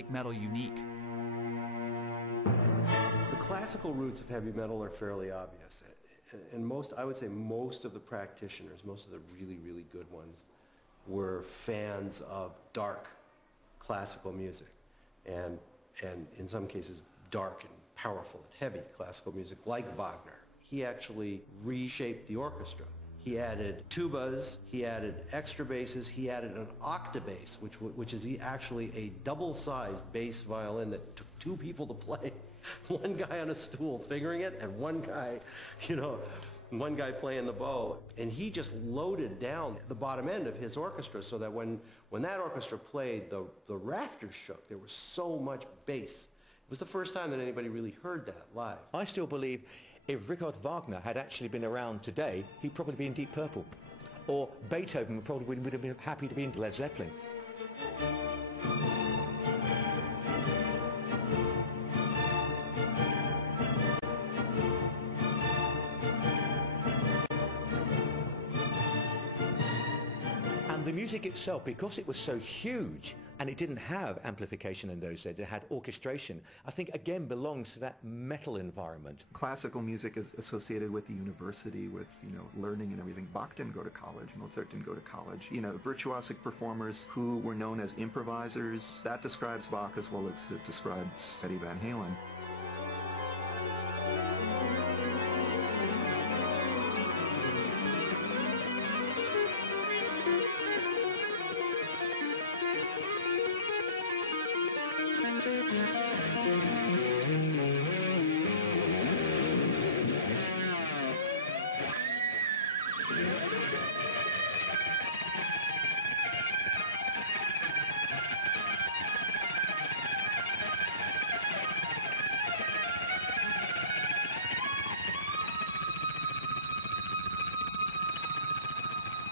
make metal unique? The classical roots of heavy metal are fairly obvious. And I would say most of the practitioners, most of the really, really good ones, were fans of dark classical music. And in some cases, dark and powerful and heavy classical music, like Wagner. He actually reshaped the orchestra. He added tubas, he added extra basses, he added an octabass, which is actually a double-sized bass violin that took two people to play. One guy on a stool fingering it, and one guy, one guy playing the bow. And he just loaded down the bottom end of his orchestra so that when that orchestra played, the rafters shook. There was so much bass. It was the first time that anybody really heard that live. I still believe if Richard Wagner had actually been around today, he'd probably be in Deep Purple. Or Beethoven probably would have been happy to be in Led Zeppelin. And the music itself, because it was so huge and it didn't have amplification in those days, it had orchestration, I think again belongs to that metal environment. Classical music is associated with the university, with learning and everything. Bach didn't go to college, Mozart didn't go to college. Virtuosic performers who were known as improvisers, that describes Bach as well as it describes Eddie Van Halen.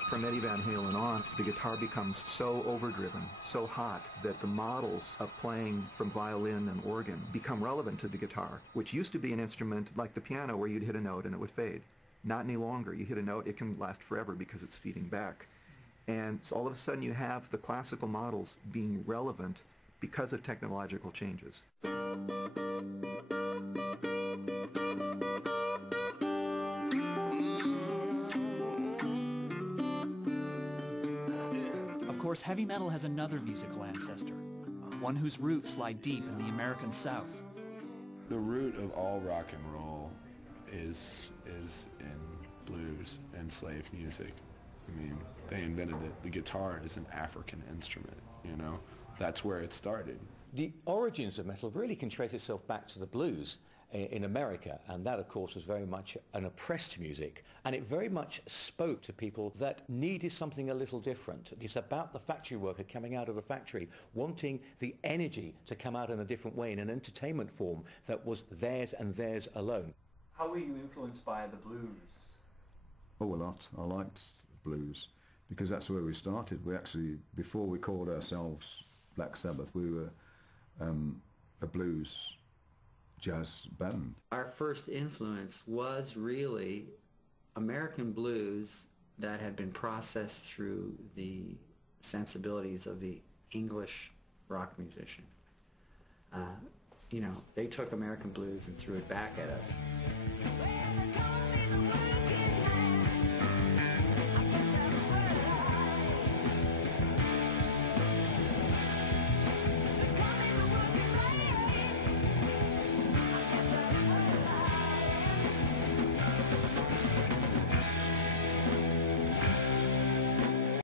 From Eddie Van Halen on, the guitar becomes so overdriven, so hot, that the models of playing from violin and organ become relevant to the guitar, which used to be an instrument like the piano where you'd hit a note and it would fade. Not any longer. You hit a note, it can last forever because it's feeding back. And so all of a sudden you have the classical models being relevant because of technological changes. Of course, heavy metal has another musical ancestor, one whose roots lie deep in the American South. The root of all rock and roll is in blues and slave music. I mean, they invented it. The guitar is an African instrument, That's where it started. The origins of metal really can trace itself back to the blues in America, and that of course was very much an oppressed music, and it very much spoke to people that needed something a little different. It's about the factory worker coming out of the factory, wanting the energy to come out in a different way, in an entertainment form that was theirs and theirs alone. How were you influenced by the blues? Oh, a lot. I liked blues because that's where we started. We actually, before we called ourselves Black Sabbath, we were a blues jazz band. Our first influence was really American blues that had been processed through the sensibilities of the English rock musician. They took American blues and threw it back at us.